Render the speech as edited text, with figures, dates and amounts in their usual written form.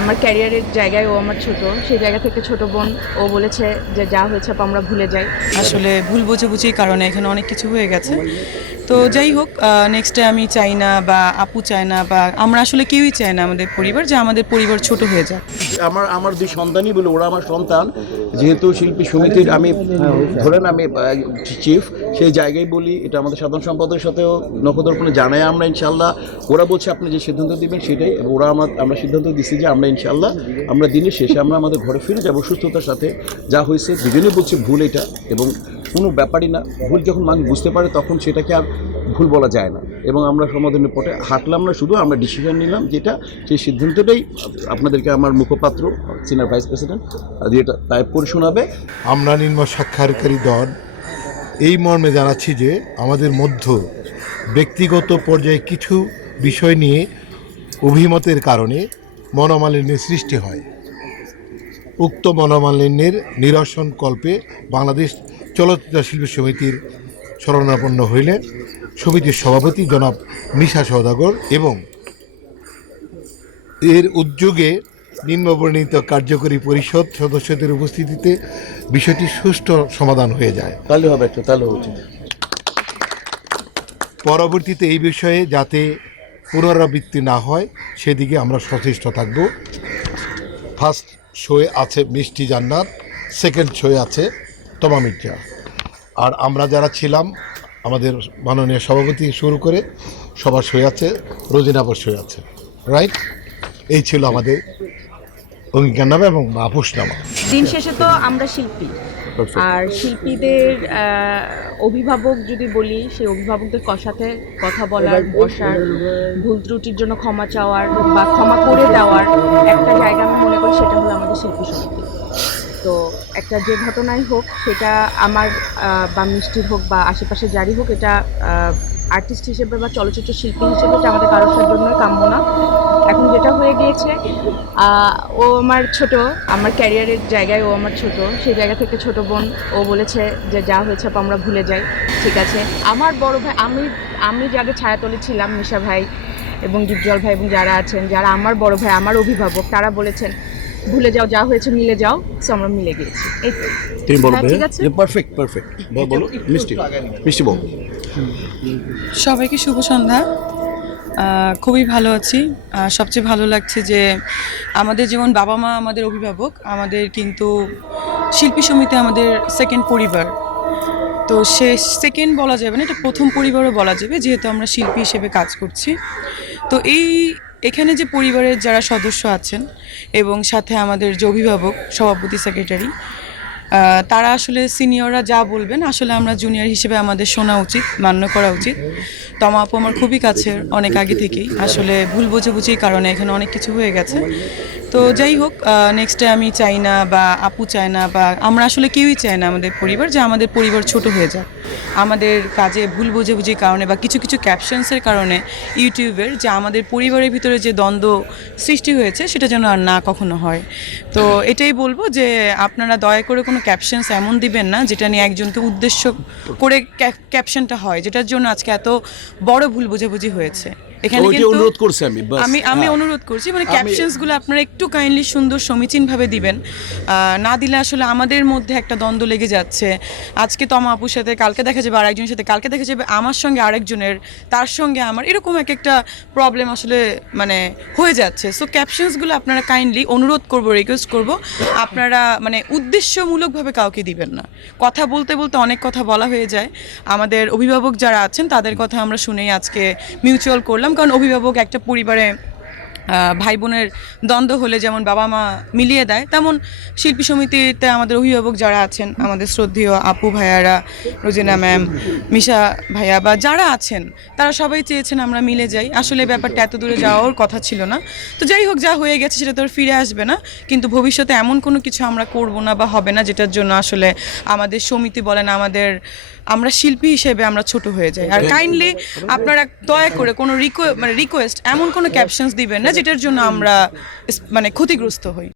আমার ক্যারিয়ারের জায়গায় ও আমার ছোট, সেই জায়গা থেকে ছোট বোন ও বলেছে যে যা হয়েছে আপা আমরা ভুলে যাই। আসলে ভুল বোঝাবুঝির কারণে এখানে অনেক কিছু হয়ে গেছে। তো যাই হোক, নেক্সটে আমি চাই না বা আপু চায় না বা আমরা আসলে কেউই চাই না আমাদের পরিবার যে আমাদের পরিবার ছোট হয়ে যাক। আমার দুই সন্তানই বলে ওরা আমার সন্তান, যেহেতু শিল্পী সমিতির আমি ধরেন আমি চিফ, সেই জায়গায় বলি এটা আমাদের সাধারণ সম্পাদকের সাথেও নখদর্পণে জানাই আমরা ইনশাল্লাহ। ওরা বলছে আপনি যে সিদ্ধান্ত দিবেন সেটাই, ওরা আমরা সিদ্ধান্ত দিচ্ছি যে আমরা ইনশাল্লাহ আমরা দিনের শেষে আমরা আমাদের ঘরে ফিরে যাবো সুস্থতার সাথে। যা হয়েছে দুজনেই বলছে ভুল এটা, এবং কোনো ব্যাপারই না। ভুল যখন মানুষ বুঝতে পারে তখন সেটাকে আর ভুল বলা যায় না, এবং আমরা সমাধানের পথে হাঁটলাম না, শুধু আমরা ডিসিশন নিলাম যেটা, সেই সিদ্ধান্তটাই আপনাদেরকে আমার মুখপাত্র সিনিয়র ভাইস প্রেসিডেন্ট যেটা তাই পড়ে শোনাবে। আমরা নিম্ন স্বাক্ষরকারী দল এই মর্মে জানাচ্ছি যে আমাদের মধ্যে ব্যক্তিগত পর্যায়ে কিছু বিষয় নিয়ে অভিমতের কারণে মনোমালিন্যের সৃষ্টি হয়। উক্ত মনোমালিন্যের নিরসন কল্পে বাংলাদেশ চলচ্চিত্র শিল্পী সমিতির শরণাপন্ন হইলে সমিতির সভাপতি জনাব মিশা সওদাগর এবং এর উদ্যোগে নিম্নবর্ণিত কার্যকরী পরিষদ সদস্যদের উপস্থিতিতে বিষয়টি সুষ্ঠু সমাধান হয়ে যায়। তাহলে হবে একটা, তাহলে উচিত। পরবর্তীতে এই বিষয়ে যাতে পুনরাবৃত্তি না হয় সেদিকে আমরা সচেষ্ট থাকব। ফার্স্ট শোয়ে আছে মিষ্টি জান্নাত, সেকেন্ড শোয়ে আছে তমা মির্জা, আর আমরা যারা ছিলাম আমাদের মাননীয় সভাপতি শুরু করে সবার শোয়ে আছে, রোজিনাবর শোয়ে আছে, রাইট? এই ছিল আমাদের অঙ্গীকারনামা এবং আপোষনামা। দিন শেষে তো আমরা শিল্পী, আর শিল্পীদের অভিভাবক যদি বলি, সেই অভিভাবকদের সাথে কথা বলার, বসার, ভুল ত্রুটির জন্য ক্ষমা চাওয়ার বা ক্ষমা করে দেওয়ার একটা জায়গা আমি মনে করি সেটা হলো আমাদের শিল্পী সমিতি। তো একটা যে ঘটনাই হোক সেটা আমার বা মিষ্টির হোক বা আশেপাশে যারই হোক, এটা আর্টিস্ট হিসেবে বা চলচ্চিত্র শিল্পী হিসেবে এটা আমাদের কারোর জন্যই কাম্য না। এখন যেটা হয়ে গিয়েছে, ও আমার ছোট, আমার ক্যারিয়ারের জায়গায় ও আমার ছোট, সেই জায়গা থেকে ছোট বোন ও বলেছে যে যা হয়েছে আপা আমরা ভুলে যাই। ঠিক আছে, আমার বড় ভাই, আমি যাদের ছায়াতলে ছিলাম, মিশা ভাই এবং ডিপজল ভাই এবং যারা আছেন, যারা আমার বড় ভাই, আমার অভিভাবক, তারা বলেছেন ভুলে যাও, যা হয়েছে মিলে যাও। সো আমরা মিলে গিয়েছি। এই তো তুমি বলবে ঠিক আছে, পারফেক্ট বলো মিষ্টি বল। সবাইকে শুভ সন্ধ্যা। খুবই ভালো আছি। সবচেয়ে ভালো লাগছে যে আমাদের যেমন বাবা মা আমাদের অভিভাবক, আমাদের কিন্তু শিল্পী সমিতি আমাদের সেকেন্ড পরিবার। তো সে সেকেন্ড বলা যাবে না, এটা প্রথম পরিবারও বলা যাবে, যেহেতু আমরা শিল্পী হিসেবে কাজ করছি। তো এখানে যে পরিবারের যারা সদস্য আছেন এবং সাথে আমাদের যে অভিভাবক, সভাপতি, সেক্রেটারি, তারা আসলে সিনিয়ররা যা বলবেন আসলে আমরা জুনিয়র হিসেবে আমাদের শোনা উচিত, মান্য করা উচিত। তমা আপু আমার খুবই কাছের, অনেক আগে থেকেই। আসলে ভুল বোঝাবুঝির কারণে এখানে অনেক কিছু হয়ে গেছে। তো যাই হোক, নেক্সটে আমি চাই না বা আপু চায় না বা আমরা আসলে কেউই চাই না আমাদের পরিবার যে আমাদের পরিবার ছোট হয়ে যাক। আমাদের কাজে ভুল বোঝাবুঝির কারণে বা কিছু কিছু ক্যাপশনসের কারণে ইউটিউবের যে আমাদের পরিবারের ভিতরে যে দ্বন্দ্ব সৃষ্টি হয়েছে সেটা যেন আর না কখনো হয়। তো এটাই বলবো যে আপনারা দয়া করে কোনো ক্যাপশনস এমন দিবেন না যেটা নিয়ে একজনকে উদ্দেশ্য করে ক্যাপশনটা হয়, যেটার জন্য আজকে এত বড় ভুল বোঝাবুঝি হয়েছে। এখানে কিন্তু অনুরোধ করছি আমি অনুরোধ করছি, মানে ক্যাপশনসগুলো আপনারা একটু কাইন্ডলি সুন্দর সমীচীনভাবে দিবেন। না দিলে আসলে আমাদের মধ্যে একটা দ্বন্দ্ব লেগে যাচ্ছে। আজকে তমা আপুর সাথে, কালকে দেখা যাবে আরেকজনের সাথে, কালকে দেখা যাবে আমার সঙ্গে আরেকজনের, তার সঙ্গে আমার, এরকম একটা প্রবলেম আসলে মানে হয়ে যাচ্ছে। সো ক্যাপশনসগুলো আপনারা কাইন্ডলি, অনুরোধ করব, রিকোয়েস্ট করব, আপনারা মানে উদ্দেশ্যমূলকভাবে কাউকে দিবেন না। কথা বলতে বলতে অনেক কথা বলা হয়ে যায়। আমাদের অভিভাবক যারা আছেন তাদের কথা আমরা শুনেই আজকে মিউচুয়াল করলাম, কারণ অভিভাবক একটা পরিবারে ভাই বোনের দ্বন্দ্ব হলে যেমন বাবা মা মিলিয়ে দেয়, তেমন শিল্পী সমিতিতে আমাদের অভিভাবক যারা আছেন, আমাদের শ্রদ্ধেয় আপু ভাইয়ারা, রোজিনা ম্যাম, মিশা ভাইয়া বা যারা আছেন, তারা সবাই চেয়েছেন আমরা মিলে যাই। আসলে ব্যাপারটা এত দূরে যাওয়ার কথা ছিল না। তো যাই হোক, যা হয়ে গেছে সেটা তো আর ফিরে আসবে না, কিন্তু ভবিষ্যতে এমন কোনো কিছু আমরা করব না বা হবে না যেটার জন্য আসলে আমাদের সমিতি বলেন, আমরা শিল্পী হিসেবে আমরা ছোট হয়ে যাই। আর কাইন্ডলি আপনারা দয়া করে কোনো রিকোয়েস্ট, এমন কোনো ক্যাপশনস দিবেন না যেটার জন্য আমরা মানে ক্ষতিগ্রস্ত হই।